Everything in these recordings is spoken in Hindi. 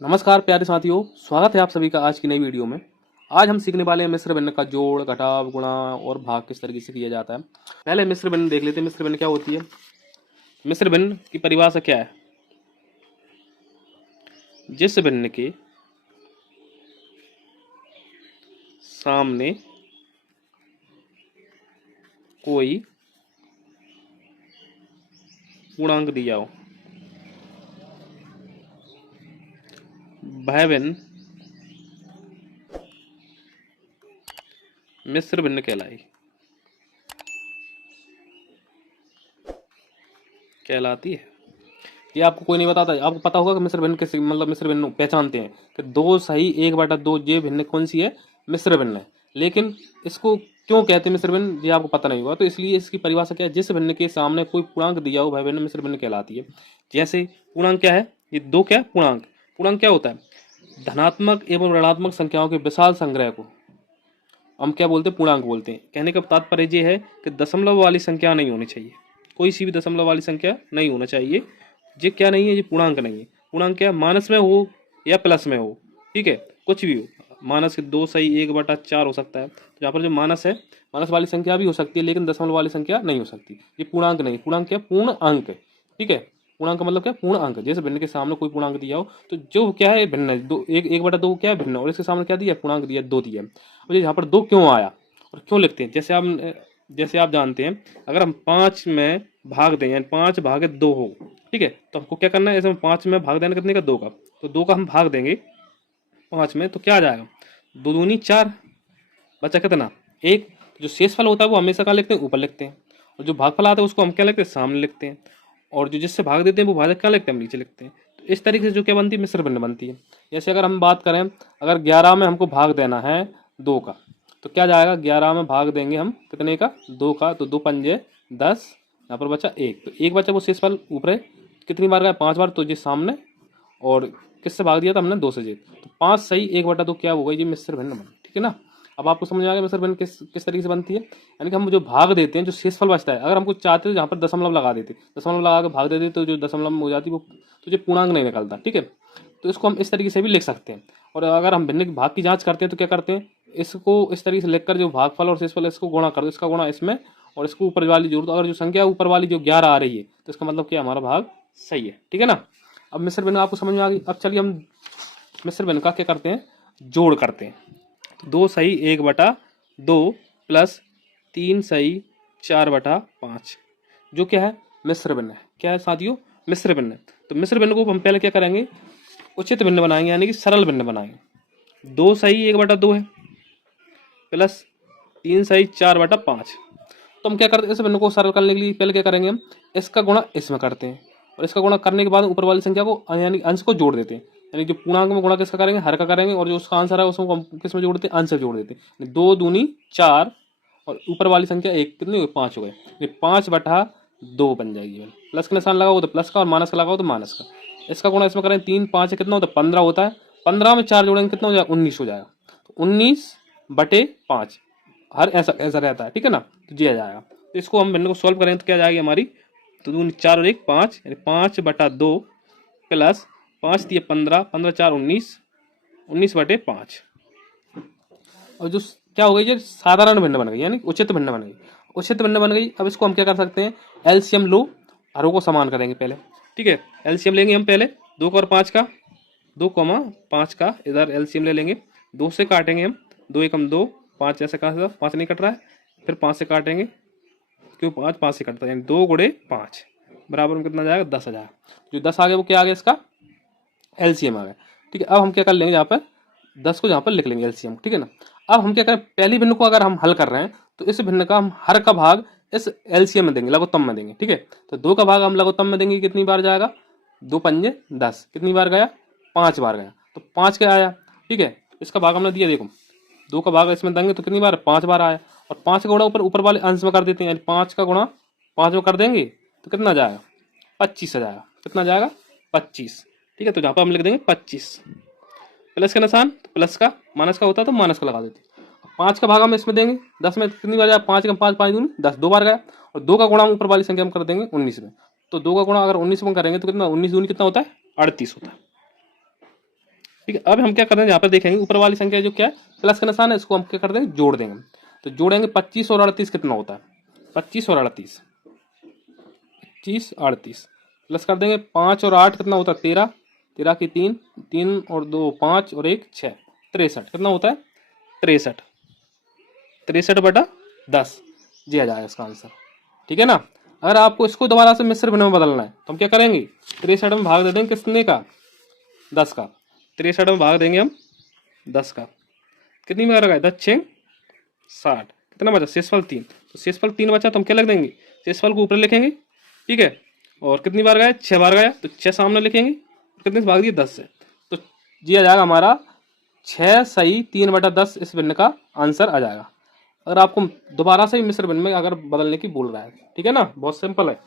नमस्कार प्यारे साथियों, स्वागत है आप सभी का आज की नई वीडियो में। आज हम सीखने वाले हैं मिश्र भिन्न का जोड़, घटाव, गुणा और भाग किस तरीके से किया जाता है। पहले मिश्र भिन्न देख लेते हैं। मिश्र भिन्न क्या होती है? मिश्र भिन्न की परिभाषा क्या है? जिस भिन्न के सामने कोई पूर्णांक दिया हो वह भिन्न मिश्र भिन्न कहलाती है। ये आपको कोई नहीं बताता, आपको पता होगा कि मिश्र भिन्न किस मतलब मिश्र भिन्न पहचानते हैं कि 2 सही 1/2 ये भिन्न कौन सी है? मिश्र भिन्न है। लेकिन इसको क्यों कहते हैं मिश्र भिन्न, ये आपको पता नहीं होगा। तो इसलिए इसकी परिभाषा क्या है? जिस भिन्न के सामने कोई पूर्णांक दिया हो वह भिन्न मिश्र भिन्न कहलाती है। जैसे पूर्णांक क्या है? ये 2 क्या है? पूर्णांक। पूर्णांक क्या होता है? धनात्मक एवं ऋणात्मक संख्याओं के विशाल संग्रह को हम क्या बोलते हैं? पूर्णांक बोलते हैं। कहने का तात्पर्य ये है कि दशमलव वाली संख्या नहीं होनी चाहिए, कोई सी भी दशमलव वाली संख्या नहीं होना चाहिए। ये क्या नहीं है? ये पूर्णांक नहीं है। पूर्णांक क्या है? माइनस में हो या प्लस में हो, ठीक है, कुछ भी हो। माइनस 2 सही 1/4 हो सकता है। तो यहाँ पर जो माइनस है, माइनस वाली संख्या भी हो सकती है, लेकिन दशमलव वाली संख्या नहीं हो सकती। ये पूर्णांक नहीं। पूर्णांक क्या? पूर्ण अंक, ठीक है। पूर्णांक का मतलब क्या? पूर्ण अंक। जैसे भिन्न के सामने कोई पूर्णांक दिया हो तो जो क्या है? भिन्न है। 1/2 क्या है? भिन्न। और इसके सामने क्या दिया? पूर्णांक दिया, 2 दिया। अब यहाँ पर 2 क्यों आया और क्यों लिखते हैं? जैसे आप जानते हैं, अगर हम 5 में भाग दें यानी 5 भागे 2 हो, ठीक है, तो हमको क्या करना है? ऐसे में 5 में भाग देना कितने का? 2 का। तो 2 का हम भाग देंगे 5 में तो क्या आ जाएगा? 2 दूनी 4, बचा कितना? 1। जो शेषफल होता है वो हमेशा कहाँ लिखते हैं? ऊपर लिखते हैं। और जो भागफल आता है उसको हम क्या लिखते हैं? सामने लिखते हैं। और जो जिससे भाग देते हैं वो भाजक क्या लिखते हैं? हम नीचे लिखते हैं। तो इस तरीके से जो क्या बनती है? मिश्र भिन्न बनती है। जैसे अगर हम बात करें, अगर 11 में हमको भाग देना है 2 का, तो क्या जाएगा? 11 में भाग देंगे हम कितने का? 2 का। तो 2 पंजे 10, यहाँ पर बचा 1। तो 1 बचा, वो शेषफल ऊपर है। कितनी बार गया? 5 बार। तो ये सामने, और किससे भाग दिया था हमने? 2 से। जी तो 5 सही 1/2 क्या होगा? ये मिश्र भिन्न बना, ठीक है ना। अब आपको समझ आ गया मिश्र भिन्न किस तरीके से बनती है। यानी कि हम जो भाग देते हैं, जो शेषफल बचता है, अगर हमको चाहते तो यहाँ पर दशमलव लगा देते, दशमलव लगा के भाग देते, तो जो दशमलव में हो जाती वो तो जो पूर्णांक नहीं निकलता, ठीक है। तो इसको हम इस तरीके से भी लिख सकते हैं। और अगर हम भिन्न भाग की जांच करते हैं तो क्या करते हैं? इसको इस तरीके से लिखकर जो भागफल और शेषफल इसको गुणा कर दो, इसका गुणा इसमें और इसको ऊपर वाली जोड़ दो। अगर जो संख्या ऊपर वाली जो 11 आ रही है तो इसका मतलब क्या? हमारा भाग सही है, ठीक है ना। अब मिश्र भिन्न आपको समझ में आ गई। अब चलिए हम मिश्र भिन्न का क्या करते हैं? जोड़ करते हैं। तो 2 सही 1/2 प्लस 3 सही 4/5, जो क्या है? मिश्र भिन्न है। क्या है साथियों? मिश्र भिन्न है। तो मिश्र भिन्न को हम पहले क्या करेंगे? उचित भिन्न बनाएंगे, यानी कि सरल भिन्न बनाएंगे। 2 सही 1/2 है प्लस 3 सही 4/5। तो हम क्या करते हैं? इस भिन्न को सरल करने के लिए पहले क्या करेंगे? हम इसका गुणा इसमें करते हैं, और इसका गुणा करने के बाद ऊपर वाली संख्या को यानी अंश को जोड़ देते हैं। यानी जो पूर्णांक में गुणा किसका करेंगे? हर का करेंगे, और जो उसका आंसर है उसको हम किस में जोड़ते हैं? अंश से जोड़ देते हैं। 2 दूनी 4 और ऊपर वाली संख्या 1, कितनी हो गई? 5 हो गए। ये 5/2 बन जाएगी। प्लस का निशान लगाओ तो प्लस का, और माइनस का लगाओ तो माइनस का। इसका गुणा इसमें करें, 3 5 कितना होता है? 15 होता है। 15 में 4 जोड़ेंगे कितना हो जाएगा? 19 हो जाएगा। तो 19/5 हर ऐसा ऐसा रहता है, ठीक है ना। तो दिया जाएगा। तो इसको हम भिन्न को सॉल्व करें तो क्या जाएगी हमारी? तो 2 4 और 1 5, यानी 5/2 प्लस 5 दिए 15, 15 4 19, 19/5। और जो क्या हो गई? ये साधारण भिन्न बन गई, यानी उचित भिन्न बन गई। उचित भिन्न बन गई। अब इसको हम क्या कर सकते हैं? एलसीएम लो, हरों को समान करेंगे पहले, ठीक है। एलसीएम लेंगे हम पहले 2 और 5 का, 2, 5 का इधर एलसीएम ले लेंगे। 2 से काटेंगे हम, 2 एकम 2, 5 ऐसे कहाँ से? 5 नहीं कट रहा है। फिर 5 से काटेंगे, क्यों? 5 से कटता है, यानी 2 गुणे 5 बराबर में कितना जाएगा? 10 आ जाएगा। जो 10 आ गया वो क्या आ गया? इसका एलसीएम आ गया, ठीक है। अब हम क्या कर लेंगे? यहाँ पर 10 को यहाँ पर लिख लेंगे एलसीएम, ठीक है ना। अब हम क्या करें? पहली भिन्न को अगर हम हल कर रहे हैं तो इस भिन्न का हम हर का भाग इस एलसीएम में देंगे, लघुत्तम में देंगे, ठीक है। तो 2 का भाग हम लघुत्तम में देंगे, कितनी बार जाएगा? 2 पंजे 10, कितनी बार गया? 5 बार गया। तो 5 क्या आया, ठीक है। इसका भाग हमने दिया, देखो 2 का भाग इसमें देंगे तो कितनी बार? 5 बार आया। और 5 का गुणा ऊपर वाले अंश में कर देते हैं, यानी 5 का गुणा 5 में कर देंगे तो कितना जाएगा? 25 आ जाएगा। कितना जाएगा? 25, ठीक है। तो यहाँ पर हम लिख देंगे 25। प्लस का निशान, तो प्लस का, माइनस का होता है तो माइनस का लगा देते हैं। 5 का भाग हम इसमें देंगे 10 में, कितनी बार जाएगा? 5 का 5 5 दूनी 10, 2 बार गया। और 2 का गुणा ऊपर वाली संख्या हम कर देंगे 19 में। तो 2 का गुणा अगर 19 में करेंगे तो कितना? 19 दूनी कितना होता है? 38 होता है। ठीक है, अब हम क्या कर देंगे, यहाँ पर देखेंगे ऊपर वाली संख्या जो क्या है प्लस का निशान है, इसको हम क्या कर देंगे जोड़ देंगे। तो जोड़ेंगे 25 और 38 कितना होता है, 25 और 38, 25 38 प्लस कर देंगे 5 और 8 कितना होता है 13, 13 की 3, 3 और 2 5 और 1 6, 63 कितना होता है 63, 63/10 जी आ जाएगा इसका आंसर। ठीक है ना। अगर आपको इसको दोबारा से मिश्र भिन्न में बदलना है तो हम क्या करेंगे, 63 में भाग दे देंगे कितने का 10 का, 63 में भाग देंगे हम 10 का, कितनी बार लगाए 10 6 60, कितना बचा शेषफल 3, तो शेषफल 3 बचा तो हम क्या लिख देंगे, शेषफल को ऊपर लिखेंगे। ठीक है, और कितनी बार गया 6 बार गया तो 6 सामने लिखेंगे, कितने से भाग दिए 10 से, तो जी आ जाएगा हमारा 6 सही 3/10 इस भिन्न का आंसर आ जाएगा। अगर आपको दोबारा से मिश्र भिन्न में अगर बदलने की बोल रहा है, ठीक है ना, बहुत सिंपल है।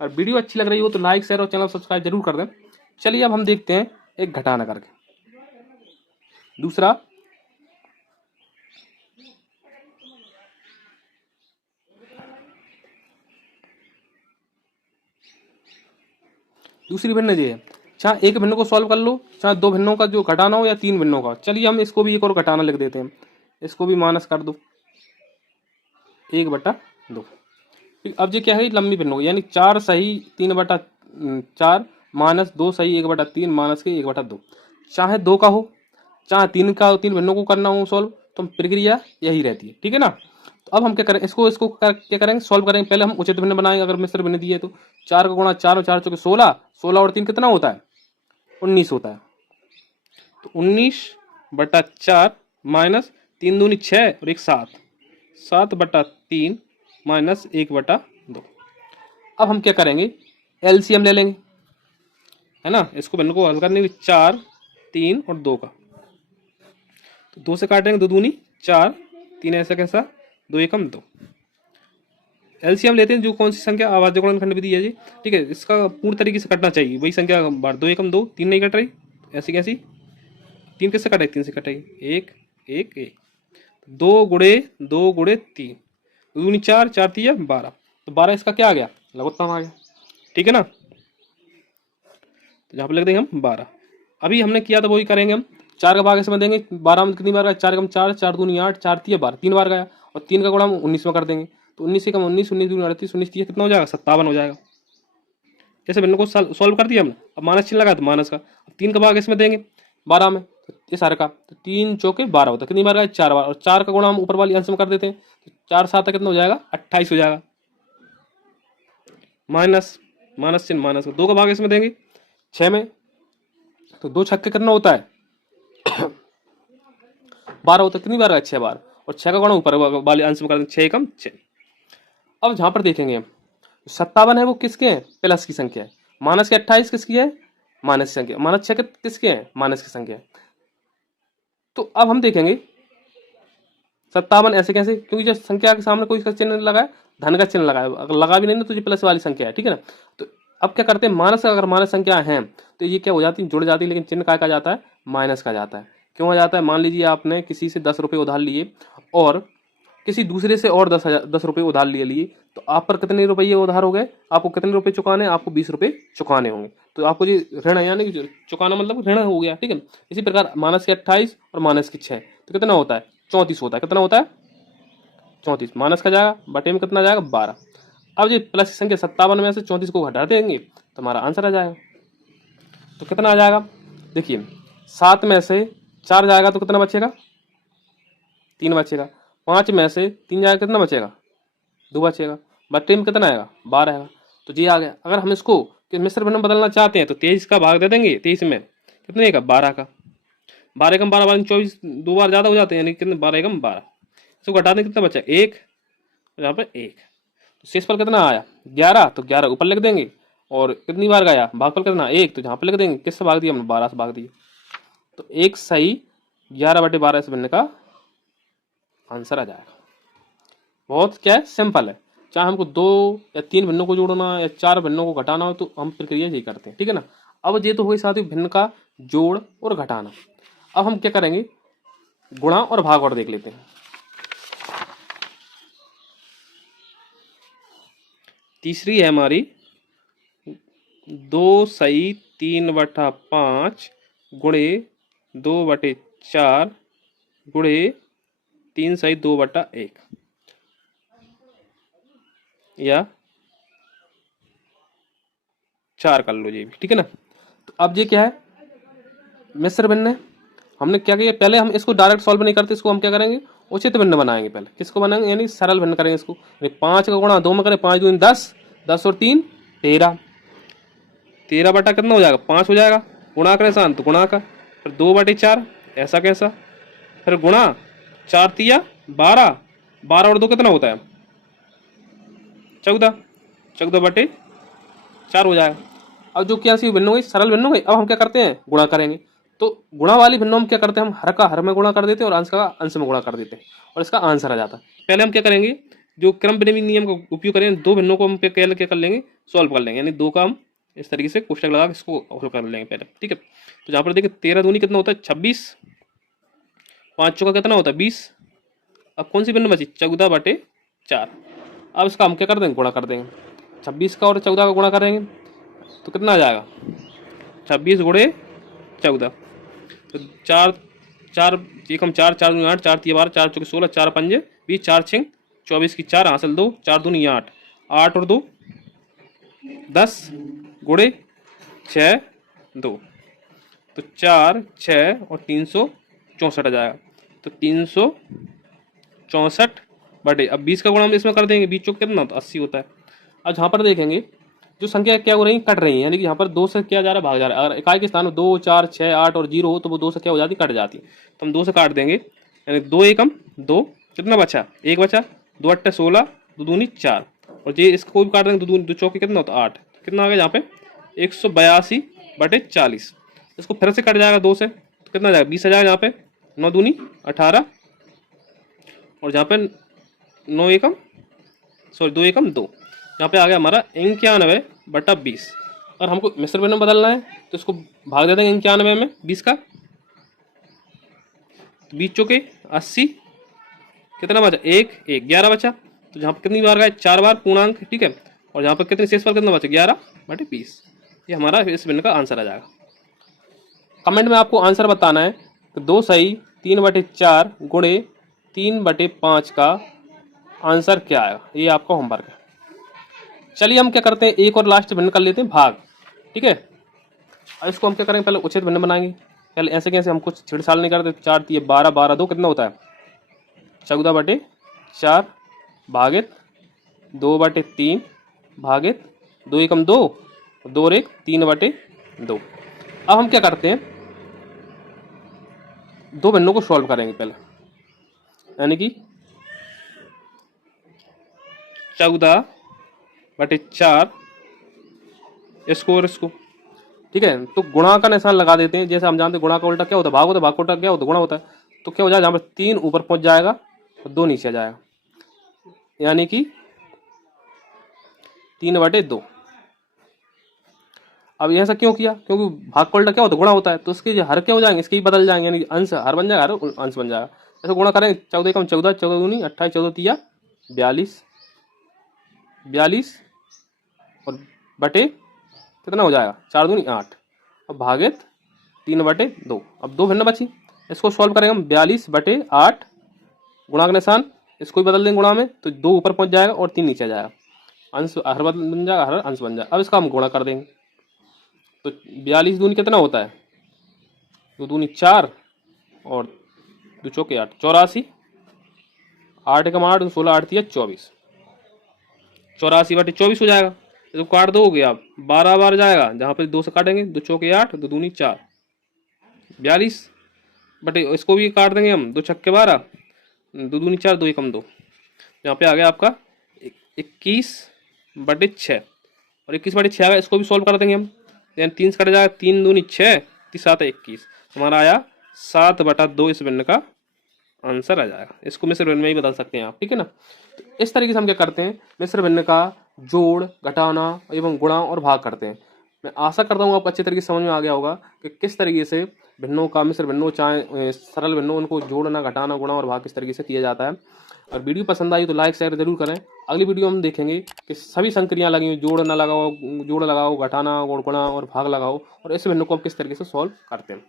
और वीडियो अच्छी लग रही हो तो लाइक शेयर और चैनल सब्सक्राइब जरूर कर दें। चलिए अब हम देखते हैं एक घटाना करके। दूसरी भिन्न ये है, चाहे एक भिन्न को सॉल्व कर लो, चाहे दो भिन्नों का जो घटाना हो या तीन भिन्नों का। चलिए हम इसको भी एक और घटाना लिख देते हैं, इसको भी माइनस कर दो 1/2। अब ये क्या है लंबी भिन्न यानी 4 सही 3/4 माइनस 2 सही 1/3 माइनस के 1/2। चाहे दो का हो चाहे तीन का हो, तीन भिन्नों को करना हो सॉल्व, तो प्रक्रिया यही रहती है। ठीक है ना। तो अब हम क्या करें, इसको क्या करेंगे सॉल्व करेंगे। पहले हम उचित भिन्न बनाएंगे, अगर मिश्र भिन्न दिए तो 4 का गुणा 4 और 4 चौके 16, 16 और 3 कितना होता है 19 होता है। तो 19/4 माइनस 3 दूनी 6 और 1 7, 7/3 माइनस 1/2। अब हम क्या करेंगे एलसीएम ले लेंगे, है ना। इसको भिन्न को हल करने के 4 3 और 2 का, तो 2 से काटेंगे 2 दूनी 4, 3 ऐसा कैसा 2 एकम 2। एलसीएम लेते हैं जो कौन सी संख्या अभाज्य गुणनखंड विधि है जी। ठीक है, इसका पूर्ण तरीके से कटना चाहिए, वही संख्या बार 2 एकम 2, 3 नहीं कट रही, ऐसी कैसी 3 किससे कटेगी 3 से कटेगी 1 1 1, 2 गुणे 3, 2 दूनी 4, 4 3 12, तो 12 इसका क्या आ गया लघुत्तम आ गया। ठीक है ना, तो यहाँ पर लिख देंगे हम 12। अभी हमने किया था वही करेंगे हम, 4 का भाग इसमें देंगे 12 में कितनी बार गया 4 कम 4, 4 दूनी 8, 4 3 12, 3 बार गया, और 3 का गुणा हम 19 में कर देंगे, तो 19 से कम 19, 19 दूनी 38, 19 3 कितना हो जाएगा 57 हो जाएगा। जैसे भिन्न को सॉल्व कर दिया हमने, अब माइनस चिन्ह लगा तो माइनस का, अब 3 का भाग इसमें देंगे 12 में, तो ये सारे का, तो 3 चौके 12 होता है, कितनी बार गया 4 बार, और 4 का गुणा हम ऊपर वाली अंश में कर देते हैं, तो 4 7 कितना हो जाएगा 28 हो जाएगा। माइनस माइनस चिन्ह माइनस का, 2 का भाग इसमें देंगे 6 में, तो 2 छक्के कितना होता है 12 होता है, कितनी बार 6 बार, और 6 का गुणा ऊपर वाले अंश में कर देंगे 6 एकम 6। अब जहां पर देखेंगे 57 है वो किसके हैं प्लस की संख्या है, माइनस के 28 किसकी है माइनस की संख्या, माइनस 6 किसके हैं माइनस की संख्या है। तो अब हम देखेंगे 57 ऐसे कैसे, क्योंकि जो संख्या के सामने कोई चिन्ह लगा है धन का चिन्ह लगा है, अगर लगा भी नहीं ना तो ये प्लस वाली संख्या है। ठीक है ना, तो अब क्या करते हैं माइनस, अगर माइनस संख्या है तो ये क्या हो जाती है जुड़ जाती है, लेकिन चिन्ह काय का जाता है माइनस का जाता है। क्यों आ जाता है, मान लीजिए आपने किसी से 10 रुपये उधार लिए और किसी दूसरे से और 10 रुपये उधार लिए, तो आप पर कितने रुपये उधार हो गए, आपको कितने रुपए चुकाने, आपको 20 रुपये चुकाने होंगे, तो आपको ये ऋण है यानी चुकाना मतलब ऋण हो गया। ठीक है, इसी प्रकार माइनस के 28 और माइनस की 6 तो कितना होता है 34 होता है, कितना होता है 34, माइनस का जाएगा बटे में कितना जाएगा 12। अब ये प्लस की संख्या 57 में से 34 को घटा देंगे तो हमारा आंसर आ जाएगा। तो कितना आ जाएगा देखिए 7 में से 4 जाएगा तो कितना बचेगा 3 बचेगा, 5 में से 3 जाएगा कितना बचेगा 2 बचेगा, बटे में कितना आएगा 12 आएगा। तो जी आ गया। अगर हम इसको मिश्र भिन्न बदलना चाहते हैं तो 23 का भाग दे देंगे 23 में कितने का 12 का, 12 एकम 12 12 24, 2 बार ज्यादा हो जाते हैं यानी कितने 12 एकम 12, इसको घटा दें कितना बचा 1, यहाँ पे 1, तो शेषफल कितना आया 11, तो 11 ऊपर लिख देंगे, और कितनी बार गया भागफल कितना 1, तो जहाँ पे लिख देंगे किससे भाग दिया हमने 12 से भाग दिया, तो 1 सही 11/12 इस भिन्न का आंसर आ जाएगा। बहुत क्या है सिंपल है, चाहे हमको 2 या 3 भिन्नों को जोड़ना या 4 भिन्नों को घटाना हो तो हम प्रक्रिया यही करते हैं। ठीक है ना। अब ये तो हुई साथ ही भिन्न का जोड़ और घटाना। अब हम क्या करेंगे गुणा और भाग और देख लेते हैं। तीसरी है हमारी 2 सही 3/5 गुणे 2/4 गुणे 3 सही 2/1 या 4 कर लो ये भी, ठीक है ना। तो अब ये क्या है, मिश्र भिन्न है। हमने क्या किया, पहले हम इसको डायरेक्ट सॉल्व नहीं करते, इसको हम क्या करेंगे, उचित भिन्न बनाएंगे। पहले किसको बनाएंगे, यानी सरल भिन्न करेंगे इसको। 5 का गुणा 2 में करें, 5 दूनी 10, 10 और 3 13, 13 बटा कितना हो जाएगा, 5 हो जाएगा। गुणा करें सान तो गुणा का, फिर 2/4, ऐसा कैसा, फिर गुणा 4 तिया 12, 12 और 2 कितना होता है 14, 14/4 हो जाएगा। अब जो क्या सी भिन्न हो गई, सरल भिन्न हो गई। अब हम क्या करते हैं, गुणा करेंगे। तो गुणा वाली भिन्नों हम क्या करते हैं, हम हर का हर में गुणा कर देते हैं और अंश का अंश में गुणा कर देते हैं और इसका आंसर आ जाता है। पहले हम क्या करेंगे, जो क्रम विनिमय नियम का उपयोग करेंगे, दो भिन्नों को हम क्या कर लेंगे, सॉल्व कर लेंगे। यानी दो का हम इस तरीके से कोष्टक लगा के इसको हल कर लेंगे पहले, ठीक है। तो जहाँ पर देखिए 13 दूनी कितना होता है 26, 5 चौका कितना होता है 20। अब कौन सी भिन्न बची, 14/4। अब इसका हम क्या कर देंगे, गुणा कर देंगे। 26 का और 14 का गुणा करेंगे तो कितना आ जाएगा, 26 गुणे 14। तो 4 4 एक हम 4 4 दूनी 8, 4 3 12, 4 चौके 16, 4 5 20, 4 6 24 की 4 हासिल 2, 4 दूनी 8, 8 और 2 10 गुणे 6 2। तो 4 6 और 364 आ जाएगा। तो 364 बटे, अब 20 का गुणा हम इसमें कर देंगे, 20 चौक कितना, तो 80 होता है। अब जहाँ पर देखेंगे जो संख्या क्या हो रही है, कट रही है, यानी कि यहाँ पर 2 से क्या जा रहा है, भाग जा रहा है। अगर इकाई के स्थान में 2 4 6 8 और 0 हो तो वो 2 से क्या हो जाती, कट जाती है। तो हम 2 से काट देंगे, यानी 2 एकम 2, कितना बचा, 1 बचा, 2 8 16, 2 दूनी 4 और ये इसको भी काट देंगे, 2 चौके कितना होता है 8, कितना आ गया यहाँ पे 182/40। इसको फिर से कट जाएगा 2 से तो कितना जाएगा 20 आ जाएगा। यहाँ पे 9 दूनी 18 और जहाँ पे 9 एकम 2 एकम 2, यहाँ पे आ गया हमारा 91/20। और हमको मिश्र भिन्न बदलना है तो इसको भाग दे देंगे 91 में 20 का, 20 चौके 80, कितना बचा 1 1 11 बचा। तो जहाँ पर कितनी बार गए 4 बार पूर्णांक, ठीक है। और जहाँ पर कितने शेष पर कितना बचा 11/20। ये हमारा इस भिन्न का आंसर आ जाएगा। कमेंट में आपको आंसर बताना है तो 2 सही 3/4 गुणे 3/5 का आंसर क्या आएगा, ये आपका होमवर्क है। चलिए हम क्या करते हैं, एक और लास्ट भिन्न कर लेते हैं, भाग, ठीक है। अब इसको हम क्या करेंगे, पहले उचित भिन्न बनाएंगे। पहले ऐसे कैसे, हम कुछ छेड़छाड़ नहीं करते। 4 3 12 12 2 कितना होता है 14/4 भागित 2/3 भागित 2 एकम 2, 2 और 1 3/2। अब हम क्या करते हैं, दो भिन्नों को सॉल्व करेंगे पहले, यानी कि 14/4 इसको और इसको, ठीक है। तो गुणा का निशान लगा देते हैं। जैसे हम जानते हैं गुणा का उल्टा क्या होता है, भाग होता है, भाग का उल्टा क्या होता है, गुणा होता है। तो क्या हो जाएगा, जहाँ पर 3 ऊपर पहुंच जाएगा और 2 नीचे आ जाएगा, यानी कि 3/2। अब ऐसा क्यों किया, क्योंकि भाग का उल्टा क्या होता है, गुणा होता है। तो इसके जो हर क्या हो जाएंगे, इसके ही बदल जाएंगे, यानी अंश हर बन जाएगा, हर अंश बन जाएगा। ऐसे गुणा करेंगे 14 कम 14, 14 दूनी 28, 14 तिया 42, 42 और बटे कितना हो जाएगा 4 दूनी 8 अब भागित 3/2। अब दो भिन्न बची, इसको सॉल्व करेंगे हम 42/8 गुणा का निशान, इसको भी बदल देंगे गुणा में, तो 2 ऊपर पहुंच जाएगा और 3 नीचे आ जाएगा, अंश हर बन जाएगा, हर अंश बन जाएगा। अब इसका हम गुणा कर देंगे तो 42 दूनी कितना होता है 2 दूनी 4 और 2 चौके 8, 84, 8 एकम 8, 16 8 तिया 24, 84/24 हो जाएगा। तो काट दोगे आप 12 बार जाएगा, जहाँ पे 2 से काटेंगे 2 चौके 8, 2 दूनी 4, 42 बटे इसको भी काट देंगे हम 2 छक्के 12, 2 दूनी 4, 2 एकम 2, यहाँ पे आ गया आपका 21/6 और 21/6 आ गया। इसको भी सॉल्व कर देंगे हम, 3 से कट जाएगा, 3 दूनी 6, 7 21, हमारा आया 7/2 इस भिन्न का आंसर आ जाएगा। इसको मिश्र भिन्न में ही बदल सकते हैं आप, ठीक है ना। तो इस तरीके से हम क्या करते हैं, मिश्र भिन्न का जोड़ घटाना एवं गुणा और भाग करते हैं। मैं आशा करता हूँ आपको अच्छे तरीके से समझ में आ गया होगा कि किस तरीके से भिन्नों का, मिश्र भिन्नों चाहे सरल भिन्नों, उनको जोड़ना घटाना गुणा और भाग किस तरीके से किया जाता है। और वीडियो पसंद आई तो लाइक शेयर जरूर करें। अगली वीडियो हम देखेंगे कि सभी संक्रियाँ लगी हुई, जोड़ ना लगाओ, जोड़ लगाओ, घटाना और गुणा और भाग लगाओ, और इस भिन्नों को हम किस तरीके से सॉल्व करते हैं।